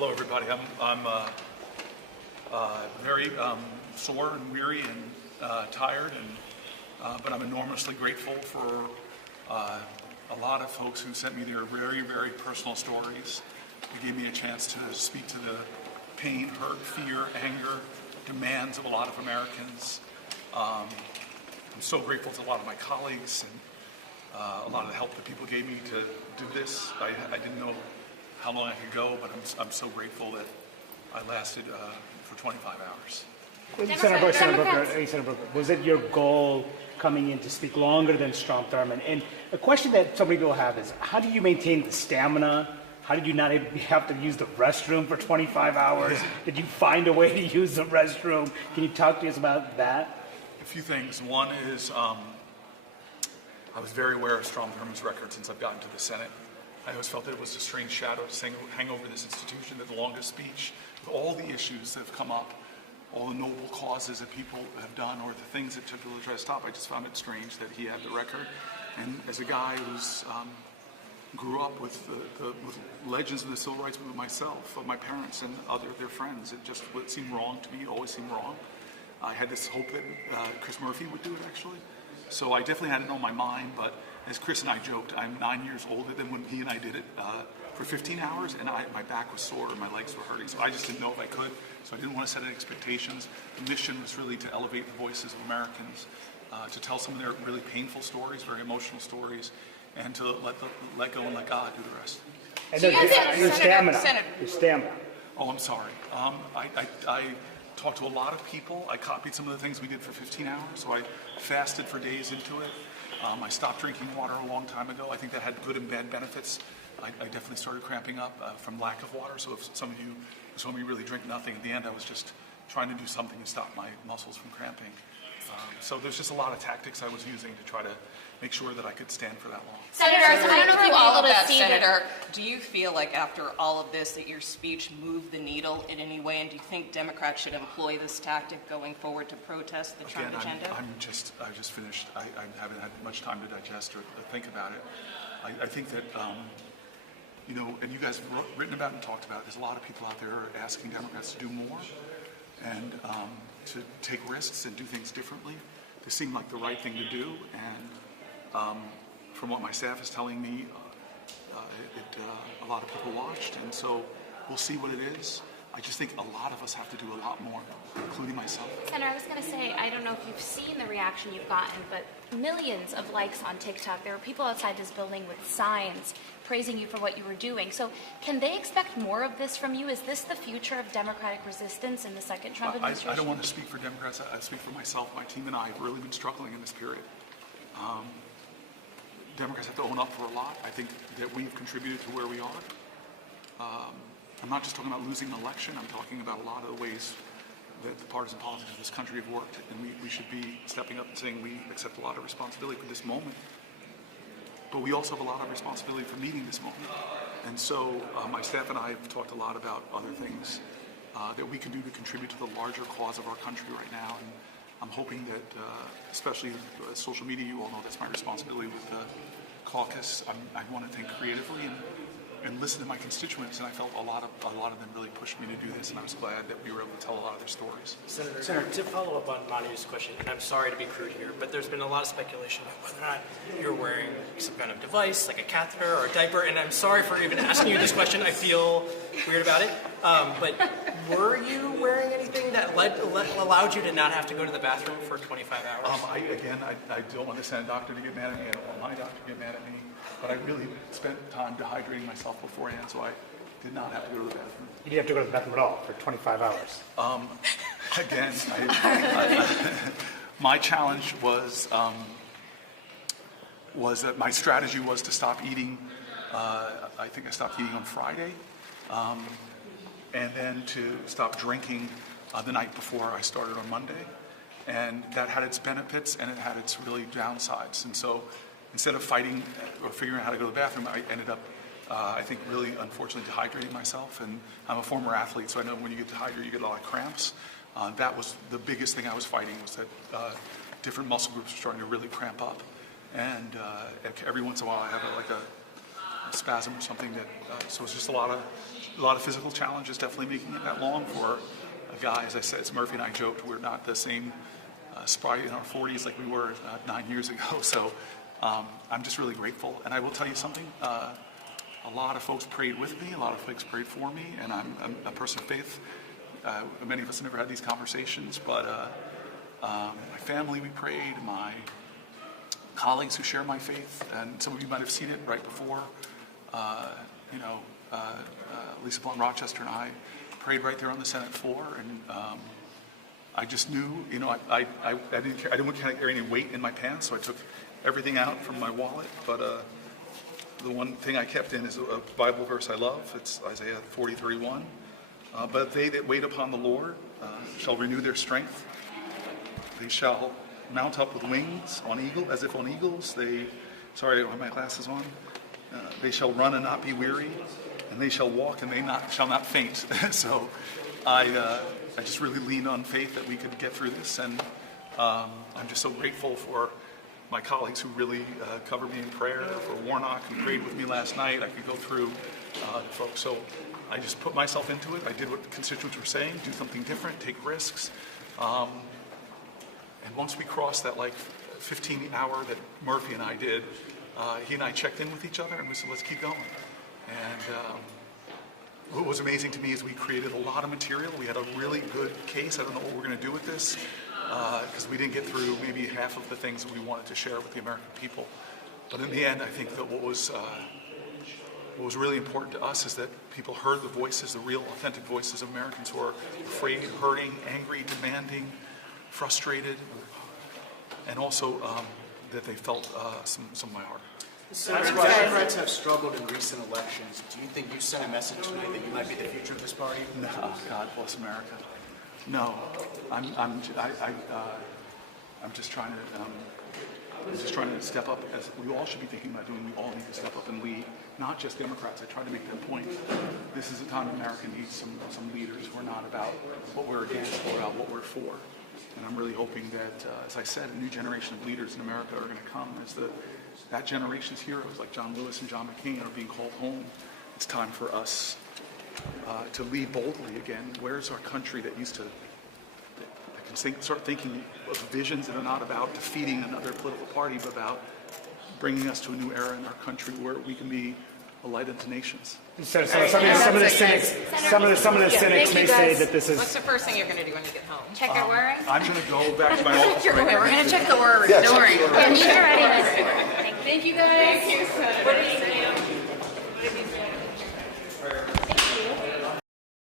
Hello, everybody. I'm very sore and weary and tired, but I'm enormously grateful for a lot of folks who sent me their very, very personal stories. They gave me a chance to speak to the pain, hurt, fear, anger, demands of a lot of Americans. I'm so grateful to a lot of my colleagues and a lot of the help that people gave me to do this. I didn't know how long I could go, but I'm so grateful that I lasted for 25 hours. Senator Booker, was it your goal coming in to speak longer than Strom Thurmond? And a question that so many people have is, how do you maintain the stamina? How did you not have to use the restroom for 25 hours? Yeah. Did you find a way to use the restroom? Can you talk to us about that? A few things. One is I was very aware of Strom Thurmond's record since I've gotten to the Senate. I always felt that it was a strange shadow to hang over this institution, that the longest speech, with all the issues that have come up, all the noble causes that people have done, or the things that took to try to stop. I just found it strange that he had the record. And as a guy who's grew up with with legends of the civil rights movement myself, of my parents and their friends, it seemed wrong to me. It always seemed wrong. I had this hope that Chris Murphy would do it, actually. So I definitely had it on my mind, but as Chris and I joked, I'm 9 years older than when he and I did it for 15 hours, and my back was sore and my legs were hurting, so I just didn't know if I could. So I didn't want to set any expectations. The mission was really to elevate the voices of Americans, to tell some of their really painful stories, very emotional stories, and to let go and let God do the rest. And your stamina. Oh, I'm sorry. I talked to a lot of people. I copied some of the things we did for 15 hours, so I fasted for days into it. I stopped drinking water a long time ago. I think that had good and bad benefits. I definitely started cramping up from lack of water, so if some of you saw me really drink nothing, at the end I was just trying to do something to stop my muscles from cramping. So there's just a lot of tactics I was using to try to make sure that I could stand for that long. Senator, I don't know if you were able to see Senator, do you feel like after all of this that your speech moved the needle in any way, and do you think Democrats should employ this tactic going forward to protest the Trump agenda? I just finished. I haven't had much time to digest or think about it. I think that, and you guys have written about and talked about it, there's a lot of people out there who are asking Democrats to do more and to take risks and do things differently. They seem like the right thing to do, and from what my staff is telling me, a lot of people watched, and so we'll see what it is. I just think a lot of us have to do a lot more, including myself. Senator, I was going to say, I don't know if you've seen the reaction you've gotten, but millions of likes on TikTok. There were people outside this building with signs praising you for what you were doing. So can they expect more of this from you? Is this the future of Democratic resistance in the second Trump administration? I don't want to speak for Democrats. I speak for myself. My team and I have really been struggling in this period. Democrats have to own up for a lot. I think that we've contributed to where we are. I'm not just talking about losing an election. I'm talking about a lot of the ways that the partisan politics of this country have worked, and we should be stepping up and saying we accept a lot of responsibility for this moment. But we also have a lot of responsibility for meeting this moment. And so my staff and I have talked a lot about other things that we can do to contribute to the larger cause of our country right now. And I'm hoping that, especially social media, you all know that's my responsibility with the caucus. I want to think creatively and listen to my constituents, and I felt a lot of them really pushed me to do this, and I was glad that we were able to tell a lot of their stories. Senator, to follow up on Manu's question, and I'm sorry to be crude here, but there's been a lot of speculation about whether or not you're wearing some kind of device, like a catheter or a diaper, and I'm sorry for even asking you this question. I feel weird about it. But were you wearing anything that allowed you to not have to go to the bathroom for 25 hours? I don't want the Senate doctor to get mad at me. I don't want my doctor to get mad at me. But I really spent time dehydrating myself beforehand, so I did not have to go to the bathroom. You didn't have to go to the bathroom at all for 25 hours. My challenge was that my strategy was to stop eating. I think I stopped eating on Friday, and then to stop drinking the night before I started on Monday. And that had its benefits and it had its really downsides. And so instead of fighting or figuring out how to go to the bathroom, I ended up, I think, really unfortunately dehydrating myself. And I'm a former athlete, so I know when you get dehydrated, you get a lot of cramps. That was the biggest thing I was fighting, was that different muscle groups were starting to really cramp up. And every once in a while, I have spasm or something that, so it's just a lot of physical challenges, definitely making it that long for a guy. As I said, as Murphy and I joked, we're not the same spry in our 40s like we were 9 years ago. So I'm just really grateful. And I will tell you something, a lot of folks prayed with me, a lot of folks prayed for me, and I'm a person of faith. Many of us have never had these conversations, but my family, we prayed, my colleagues who share my faith, and some of you might have seen it right before, Lisa Blunt Rochester and I prayed right there on the Senate floor, and I just knew, I didn't care, I didn't want to carry any weight in my pants, so I took everything out from my wallet, but the one thing I kept in is a Bible verse I love. It's Isaiah 40:31. But they that wait upon the Lord shall renew their strength. They shall mount up with wings as if on eagles. Sorry, I don't have my glasses on. They shall run and not be weary, and they shall walk and they shall not faint. So I just really leaned on faith that we could get through this, and I'm just so grateful for my colleagues who really covered me in prayer, for Warnock who prayed with me last night. I could go through the folks. So I just put myself into it. I did what the constituents were saying, do something different, take risks. And once we crossed that 15 hour that Murphy and I did, he and I checked in with each other and we said, let's keep going. And what was amazing to me is we created a lot of material. We had a really good case. I don't know what we're going to do with this, because we didn't get through maybe half of the things that we wanted to share with the American people. But in the end, I think that what was really important to us is that people heard the voices, the real, authentic voices of Americans who are afraid, hurting, angry, demanding, frustrated, and also that they felt some of my heart. As Democrats have struggled in recent elections, do you think you sent a message today that you might be the future of this party? No, God bless America. No, I'm just trying to step up, as we all should be thinking about doing. We all need to step up and lead, not just Democrats. I try to make that point. This is a time America needs some leaders who are not about what we're against, but about what we're for. And I'm really hoping that, as I said, a new generation of leaders in America are going to come. As that generation's heroes like John Lewis and John McCain are being called home, it's time for us to lead boldly again. Where's our country that used to start thinking of visions that are not about defeating another political party, but about bringing us to a new era in our country where we can be a light unto nations. So some of the cynics may say that this is. What's the first thing you're going to do when you get home? Check your worry. I'm going to go back to my office. We're going to check the worry. Don't worry. Yeah, meet your readiness. Thank you guys. Thank you.